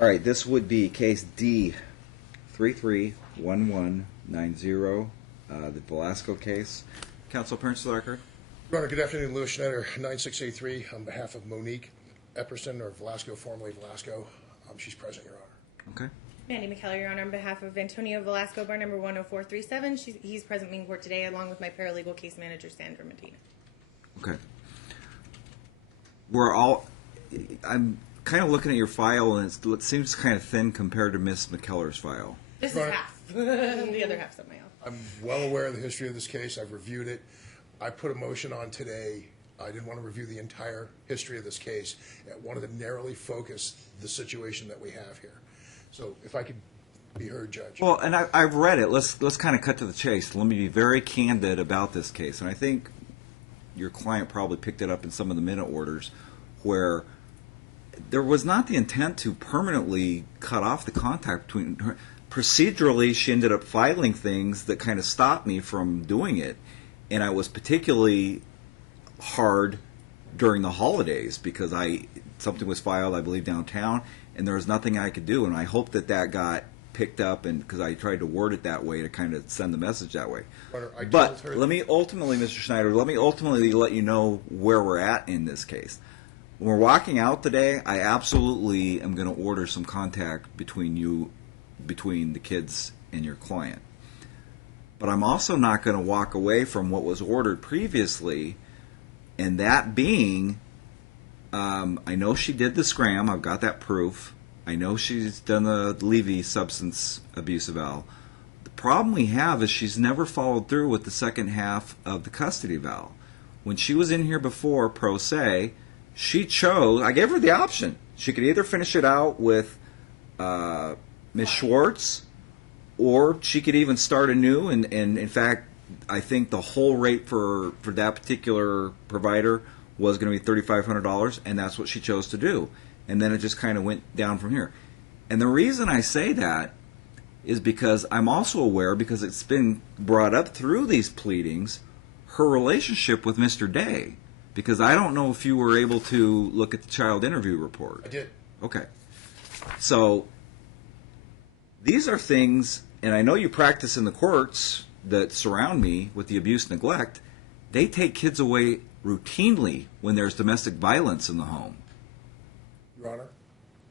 All right, this would be case D331190, the Velasco case. Counsel, appearance to the record. Your Honor, good afternoon. Louis Schneider, 9683, on behalf of Monique Epperson, or Velasco, formerly Velasco. She's present, Your Honor. Okay. Mandy McKellar, Your Honor, on behalf of Antonio Velasco, bar number 10437. He's present in court today, along with my paralegal case manager, Sandra Medina. Okay. I'm kind of looking at your file, and it seems kind of thin compared to Miss McKellar's file. This is half. The other half's at my office. I'm well aware of the history of this case. I've reviewed it. I put a motion on today. I didn't want to review the entire history of this case. I wanted to narrowly focus the situation that we have here. So if I could be heard, Judge. Well, and I've read it. Let's kind of cut to the chase. Let me be very candid about this case. And I think your client probably picked it up in some of the minute orders where there was not the intent to permanently cut off the contact between her. Procedurally, she ended up filing things that kind of stopped me from doing it. And I was particularly hard during the holidays because something was filed, I believe, downtown, and there was nothing I could do. And I hope that got picked up, and because I tried to word it that way to kind of send the message that way. But let me ultimately, Mr. Schneider, let you know where we're at in this case. When we're walking out today, I absolutely am going to order some contact between the kids and your client. But I'm also not going to walk away from what was ordered previously, and that being, I know she did the scram. I've got that proof. I know she's done the Levy substance abuse eval. The problem we have is she's never followed through with the second half of the custody eval. When she was in here before, pro se, she chose, I gave her the option. She could either finish it out with Ms. Schwartz, or she could even start anew, and in fact, I think the whole rate for that particular provider was going to be $3,500, and that's what she chose to do. And then it just kind of went down from here. And the reason I say that is because I'm also aware, because it's been brought up through these pleadings, her relationship with Mr. Day. Because I don't know if you were able to look at the child interview report. I did. Okay. So these are things, and I know you practice in the courts that surround me with the abuse neglect. They take kids away routinely when there's domestic violence in the home. Your Honor,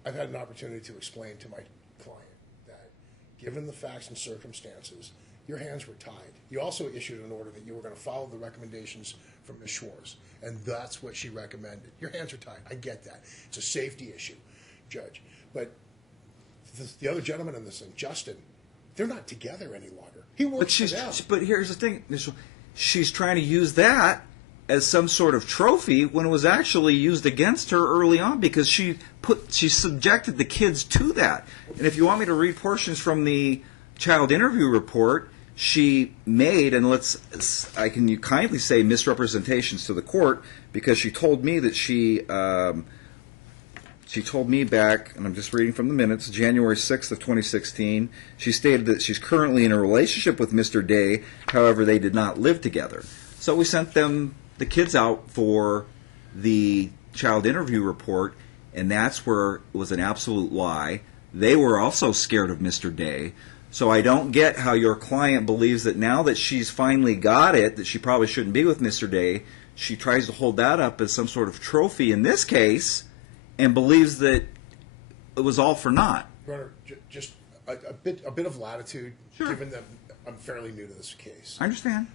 I've had an opportunity to explain to my client that given the facts and circumstances, your hands were tied. You also issued an order that you were going to follow the recommendations from Ms. Schwartz, and that's what she recommended. Your hands are tied. I get that. It's a safety issue, Judge. But the other gentleman in this thing, Justin, they're not together any longer. He works for them. But here's the thing, she's trying to use that as some sort of trophy when it was actually used against her early on, because she subjected the kids to that. And if you want me to read portions from the child interview report, she made, and I can kindly say, misrepresentations to the court, because she told me that she told me back, and I'm just reading from the minutes, January 6th of 2016, she stated that she's currently in a relationship with Mr. Day, however, they did not live together. So we sent the kids out for the child interview report, and that's where it was an absolute lie. They were also scared of Mr. Day. So I don't get how your client believes that now that she's finally got it, that she probably shouldn't be with Mr. Day, she tries to hold that up as some sort of trophy in this case, and believes that it was all for naught. Your Honor, just a bit of latitude, Sure. given that I'm fairly new to this case. I understand.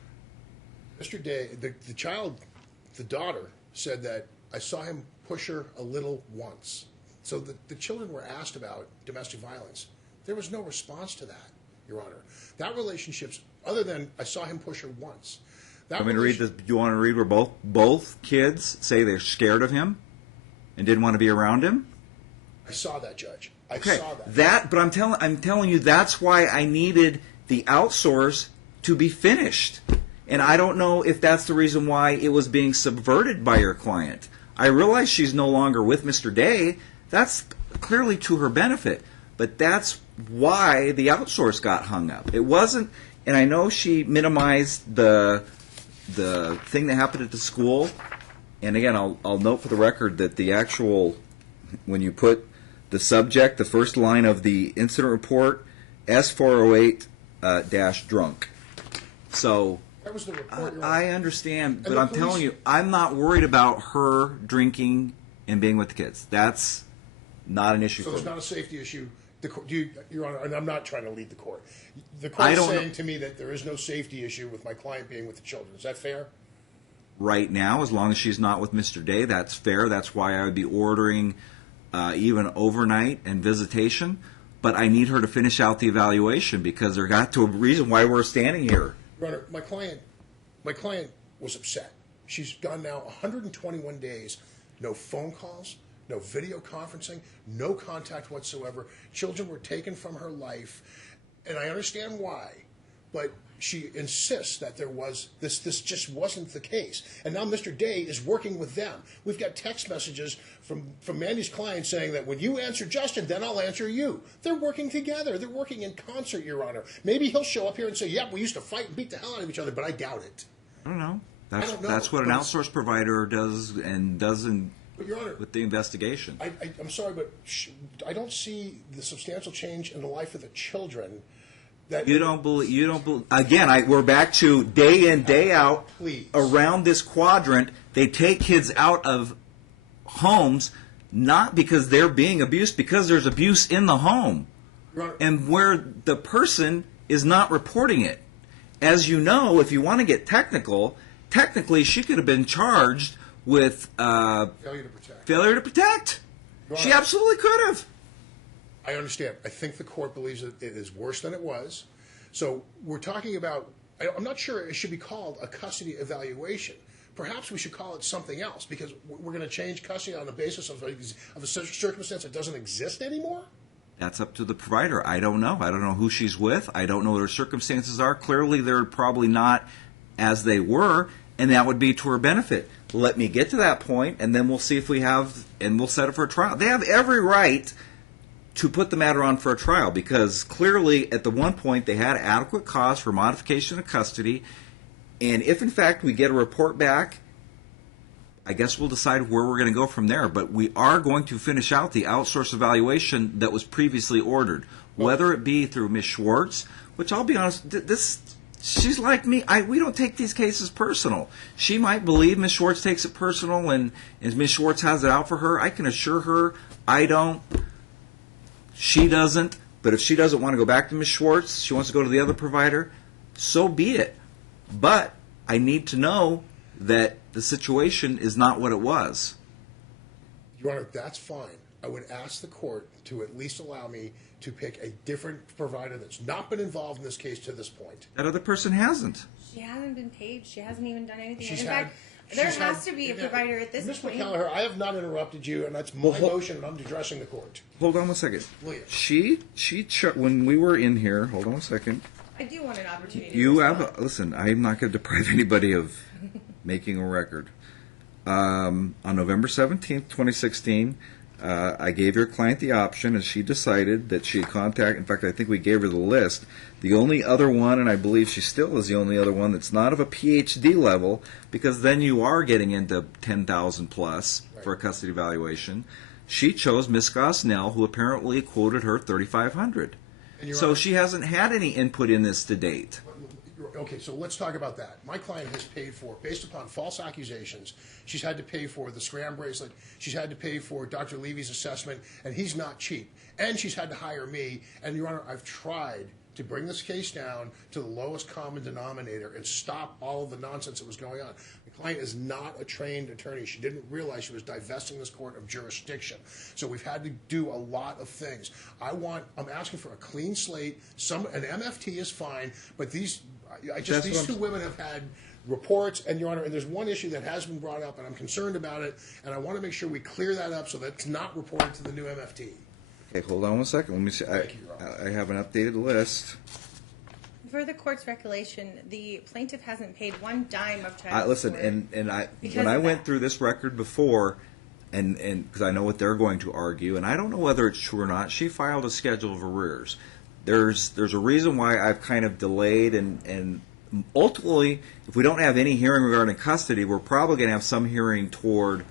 Mr. Day, the daughter, said that I saw him push her a little once. So the children were asked about domestic violence. There was no response to that, Your Honor. That relationship's, other than I saw him push her once. I mean, read this. You want to read where both kids say they're scared of him and didn't want to be around him? I saw that, Judge. I Okay, saw that. But I'm telling you, that's why I needed the outsource to be finished. And I don't know if that's the reason why it was being subverted by your client. I realize she's no longer with Mr. Day. That's clearly to her benefit. But that's why the outsource got hung up. It wasn't, and I know she minimized the thing that happened at the school. And again, I'll note for the record that the actual, when you put the subject, the first line of the incident report, S408 drunk. So That was the report. Your Honor. I understand, but the I'm police- telling you, I'm not worried about her drinking and being with the kids. That's not an issue So for there's me. not a safety issue. Your Honor, and I'm not trying to lead the court. The I court is don't know- saying to me that there is no safety issue with my client being with the children. Is that fair? Right now, as long as she's not with Mr. Day, that's fair. That's why I would be ordering even overnight and visitation. But I need her to finish out the evaluation because there got to a reason why we're standing here. Your Honor, my client was upset. She's gone now 121 days, no phone calls, no video conferencing, no contact whatsoever. Children were taken from her life, and I understand why, but she insists that there was this just wasn't the case. And now Mr. Day is working with them. We've got text messages from Mandy's client saying that when you answer Justin, then I'll answer you. They're working together. They're working in concert, Your Honor. Maybe he'll show up here and say, "Yep, we used to fight and beat the hell out of each other," but I doubt it. I don't know. I don't know, That's what an but- outsourced provider does and doesn't But Your Honor, with the investigation. I'm sorry, but I don't see the substantial change in the life of the children. That You don't believe. Again, we're back to day in, day out. Please. Around this quadrant, they take kids out of homes not because they're being abused, because there's abuse in the home, Your Honor, and where the person is not reporting it. As you know, if you want to get technically, she could have been charged with failure to protect. failure to protect. Your She Honor, absolutely could have. I understand. I think the court believes that it is worse than it was. So we're talking about, I'm not sure it should be called a custody evaluation. Perhaps we should call it something else, because we're going to change custody on the basis of a circumstance that doesn't exist anymore? That's up to the provider. I don't know. I don't know who she's with. I don't know what her circumstances are. Clearly, they're probably not as they were, and that would be to her benefit. Let me get to that point, and then we'll see if we have, and we'll set it for a trial. They have every right to put the matter on for a trial, because clearly at the one point they had adequate cause for modification of custody, and if in fact we get a report back, I guess we'll decide where we're going to go from there. But we are going to finish out the outsource evaluation that was previously ordered, whether it be through Ms. Schwartz, which I'll be honest, she's like me. We don't take these cases personal. She might believe Ms. Schwartz takes it personal, and Ms. Schwartz has it out for her. I can assure her I don't. She doesn't. But if she doesn't want to go back to Ms. Schwartz, she wants to go to the other provider, so be it. But I need to know that the situation is not what it was. Your Honor, that's fine. I would ask the court to at least allow me to pick a different provider that's not been involved in this case to this point. That other person hasn't. She hasn't been paid. She hasn't even done anything. She's In had- fact, there she's has had- to be a provider at this Ms. point. McCallagher, I have not interrupted you, and that's my Well, hold- motion, and I'm addressing the court. Hold on one second. William. When we were in here, hold on one second. I do want an opportunity. You to have, respond. listen, I'm not going to deprive anybody of making a record. On November 17th, 2016, I gave your client the option, and she decided that she had in fact, I think we gave her the list. The only other one, and I believe she still is the only other one that's not of a PhD level, because then you are getting into 10,000 plus for a custody evaluation. She chose Miss Gosnell, who apparently quoted her 3,500. And Your So Honor- she hasn't had any input in this to date. Okay, so let's talk about that. My client has paid for, based upon false accusations, she's had to pay for the scram bracelet, she's had to pay for Dr. Levy's assessment, and he's not cheap. And she's had to hire me, and Your Honor, I've tried to bring this case down to the lowest common denominator and stop all of the nonsense that was going on. The client is not a trained attorney. She didn't realize she was divesting this court of jurisdiction. So we've had to do a lot of things. I'm asking for a clean slate. An MFT is fine, but these two women have had reports, and Your Honor, and there's one issue that has been brought up, and I'm concerned about it, and I want to make sure we clear that up so that it's not reported to the new MFT. Okay, hold on one second. Let me see. Thank you, Your Honor. I have an updated list. For the court's recollection, the plaintiff hasn't paid one dime of child Listen, support. and Because when I of went that. through this record before, and because I know what they're going to argue, and I don't know whether it's true or not. She filed a schedule of arrears. There's a reason why I've kind of delayed, and ultimately, if we don't have any hearing regarding custody, we're probably going to have some hearing toward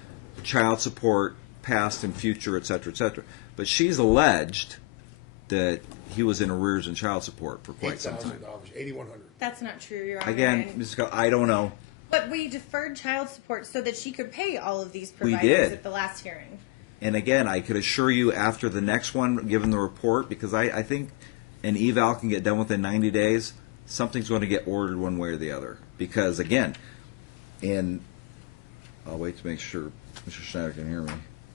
child support, past and future, et cetera, et cetera. but she's alleged that he was in arrears in child support for quite some time. $8,000, $8,100. That's not true, Your Honor. Again, And- Mrs. Keller, I don't know. But we deferred child support so that she could pay all of these We providers did. at the last hearing. And again, I could assure you after the next one, given the report, because I think an eval can get done within 90 days, something's going to get ordered one way or the other. Because again, and I'll wait to make sure Mr. Schneider can hear me.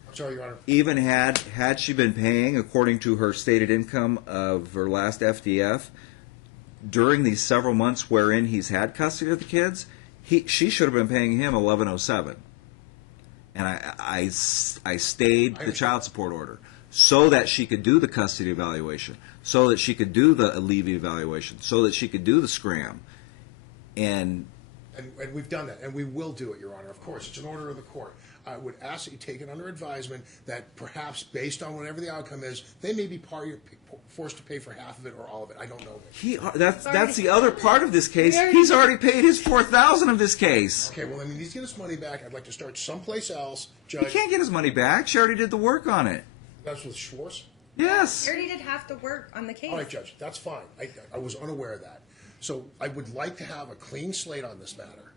I'm sorry, Your Honor. Even had she been paying according to her stated income of her last FDF during these several months wherein he's had custody of the kids, she should have been paying him $1107, and I stayed the child support order so that she could do the custody evaluation, so that she could do the Levy evaluation, so that she could do the scram, and we've done that, and we will do it, Your Honor. Of course, it's an order of the court. I would ask that you take it under advisement that perhaps, based on whatever the outcome is, they may be forced to pay for half of it or all of it. I don't know. That's the other part of this case. He's already paid his $4,000 of this case. Okay, well, then he needs to get his money back. I'd like to start someplace else. He Judge, can't get his money back. She already did the work on it. that's with Schwartz. Yes. She already did half the work on the case. All right, Judge, that's fine. I was unaware of that. So I would like to have a clean slate on this matter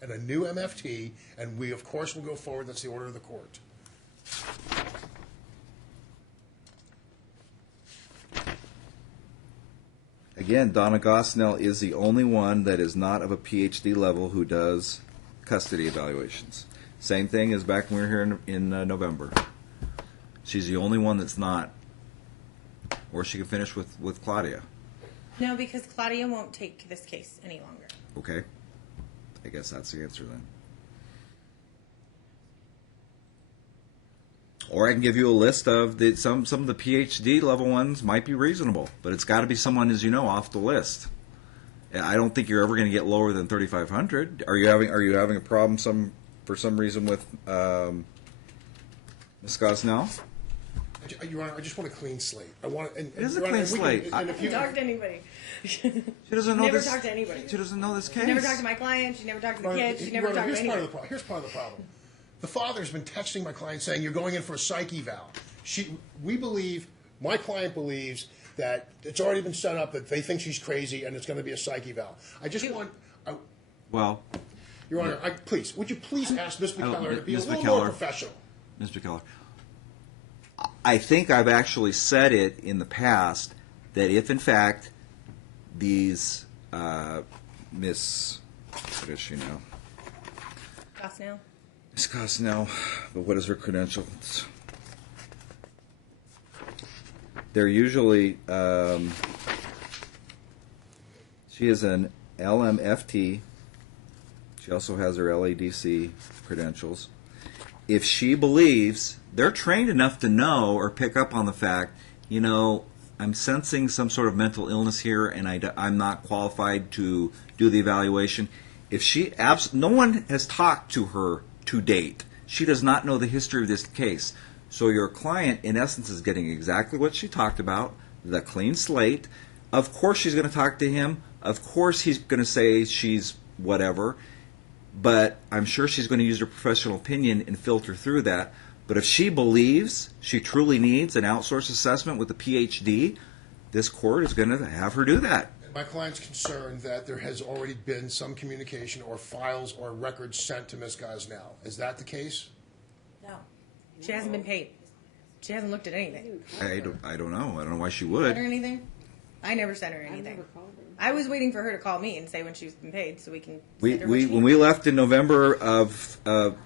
and a new MFT, and we, of course, will go forward. That's the order of the court. Again, Donna Gosnell is the only one that is not of a PhD level who does custody evaluations. Same thing as back when we were here in November. She's the only one that's not. Or she can finish with Claudia. No, because Claudia won't take this case any longer. Okay. I guess that's the answer then. Or I can give you a list of some of the PhD level ones might be reasonable, but it's got to be someone, as you know, off the list. I don't think you're ever going to get lower than 3,500. Are you having a problem for some reason with Ms. Gosnell? Your Honor, I just want a clean slate. I want it is a clean slate. I haven't talked to anybody. She doesn't know Never this. talked to anybody. She doesn't know this case. She never talked to my client. She never talked to the kids. She never talked to Here's anyone. Here's part of the problem. The father's been texting my client saying, you're going in for a psych eval. My client believes that it's already been set up, that they think she's crazy, and it's going to be a psych eval. I just want... Well, Your Honor, please, would you please ask Ms. McKellar to be a Ms. little McKellar. more professional? Mr. Keller, I think I've actually said it in the past that if, in fact, these Miss, what is she now? Gosnell. Miss Gosnell, but what is her credentials? They're usually, she is an LMFT. She also has her LADC credentials. If she believes, they're trained enough to know or pick up on the fact, I'm sensing some sort of mental illness here, and I'm not qualified to do the evaluation. If no one has talked to her to date. She does not know the history of this case. So your client, in essence, is getting exactly what she talked about, the clean slate. Of course she's going to talk to him. Of course he's going to say she's whatever. But I'm sure she's going to use her professional opinion and filter through that. But if she believes she truly needs an outsourced assessment with a PhD, this court is going to have her do that. My client's concerned that there has already been some communication or files or records sent to Ms. Gosnell. Is that the case? No. She hasn't been paid. She hasn't looked at anything. I don't know. I don't know why she Sent would. her anything? I never sent her anything. I was waiting for her to call me and say when she's been paid so we can send her what she When we left in November of Your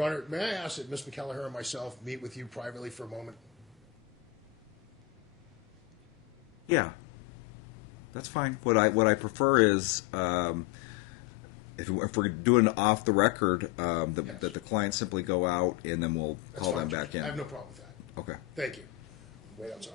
Honor, may I ask that Ms. McKellar and myself meet with you privately for a moment? yeah, that's fine. What I prefer is if we're doing off the record, that the client simply go out and then we'll That's call fine, them back Judge. in. I have no problem with that. Okay. Thank you. Wait outside.